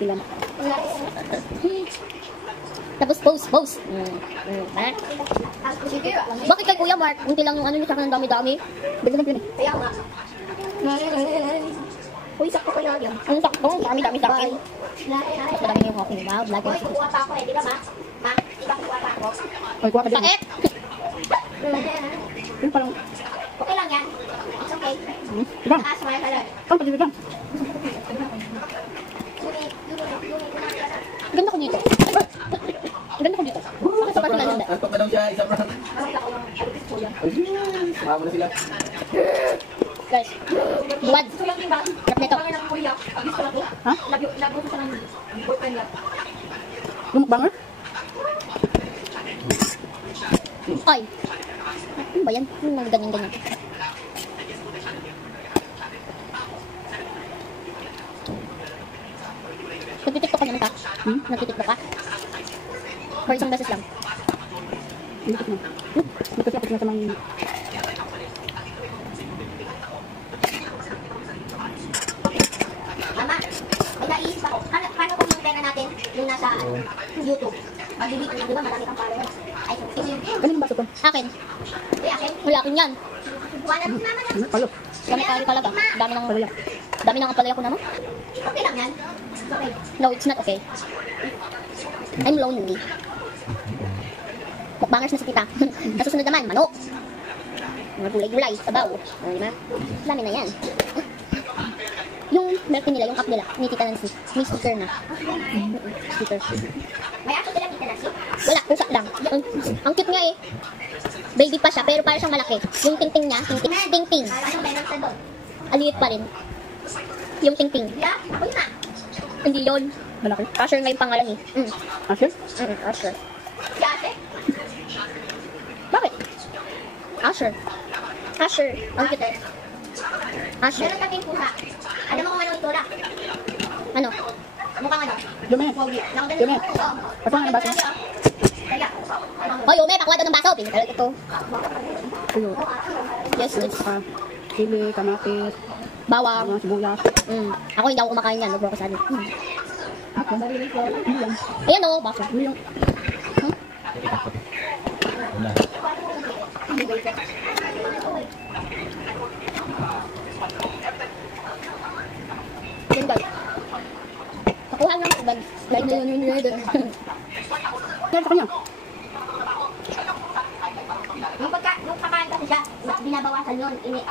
Ilan? Tapos pose. Bakit kay Kuya Mark, unti lang yung ano niya sa ng dami-dami? Bigyan lang yun eh. Kaya nga. Uy, sakto ko yan. Ano sakto? Dami-dami sa akin. Mas madami yung okay. Wow, vlog. Uy, kukuha pa ako eh. Di ba, ma? Ma, di ba kukuha pa ako? Ay, kuha ka din. Sakit! Yun parang... Okay lang yan. It's okay. Diba? Smile ka lang. Ang pati diba? Ganda ko dito. Ganda ko dito. Bakit sa personal hindi? Antok na daw siya, isang round. Mama na sila. Guys, buwad. Sarap nito. Ha? Yung mukbanger? Ay! Ano ba yan? Yung mga ganyan-ganyan. Nagtitiktok ka naman ka? Nagtitiktok ka? Or isang beses lang? Hindi ko na. Nagkasapit na sa mga... Mama, may naisip ako. Paano kung yung pera natin yung nasa YouTube? Mag-delete na, di ba? Marami kang followers. Ay, ito yung... Ganun yung baso ko. Akin. Uy, akin. Wala akin yan. Wala din mama na. Palo. Kami-kari talaga. Dami ng apalaya ko naman. Okay lang yan. Okay. No, it's not okay. I'm lonely. Mukbangers na si tita. Nasusunod naman, manok. Mga gulay-gulay, sabaw. O, di ba? Dami na yan. Yung milk tea nila, yung cup nila, ni Tita Nancy. May sticker na. Sticker. May aso sila dito na si. Wala, pusa lang. Ang cute nga eh. Baby pa siya, pero parang siyang malaki. Yung ting-ting niya, ting-ting. Anong meron sa doon? Aliit pa rin. Yung ting-ting. Yeah? Uy, ma. Hindi yun. Malaki. Asher nga yung pangalan eh. Asher? Asher. Si ate? Bakit? Asher. Asher. Ang cute eh. Asher. Meron kaming pusa. Alam mo kung ano ito na? Ano? Mukhang ano? Yume. Pogi. Yume. Pasang ang baso. Kaya. Hoy, Yume, pakuha daw ng baso. Pinakalat ito. Tuyo. Yes, yes. Sili, kamatis, Bawang. sibuyas. Ako hindi ako kumakain yan. Mag-broke sa akin. Hindi yan. Ayan o, baso. Hindi yung... Wala. Yan ba? Pakuha nga ng bag. Like yun. Yan sa kanya. Nung kakain kasi siya, binabawasan yun. May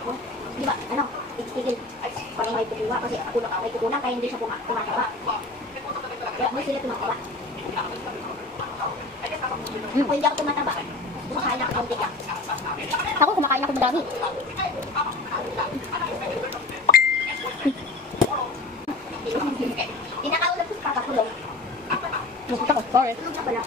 ko. Di ba? Ano? Itigil. Parang may kukuha kasi may kukuha kaya hindi siya kumatawa. Kaya may sila tumatawa. Kung hindi ako tumataba, kumakain ako ng tika. Ako kumakain ako madami. Tinakaulap ko sa papakulong. Nakita ko, sorry. Ano na pala?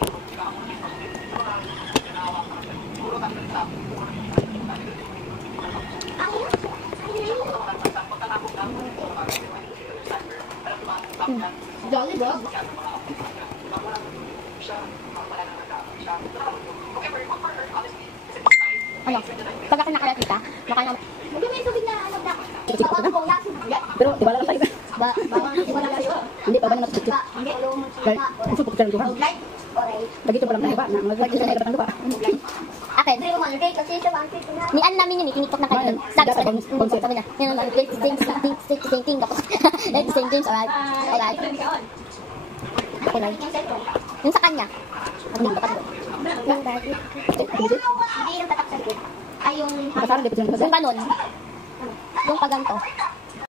Jolly dog. Ano? Pag ako nakalatita, makain ako. Hindi may tubig na ano na. Chichik-chichik na. Bawang Pero tiwala lang tayo. Bawang wala kayo. Hindi pa ba na nasuchik? Hindi. Kahit ang supok siya ng Like. Alright. Lagi ito pa lang ng iba. Lagi ito ng lupa. Akin. Hindi mo man kasi siya bang na. Ni ano namin yun eh, tinitok na kayo. Sabi sa kanya, sabi na, yan naman, same thing, tapos, like, St. James, alright? Alright? Okay, right? Yung sa kanya, ang tingin ka doon. Yung bagay. Hindi yung tatak sa likod. Ay yung... Kasarang di pa siya. Yung ganon, yung paganto,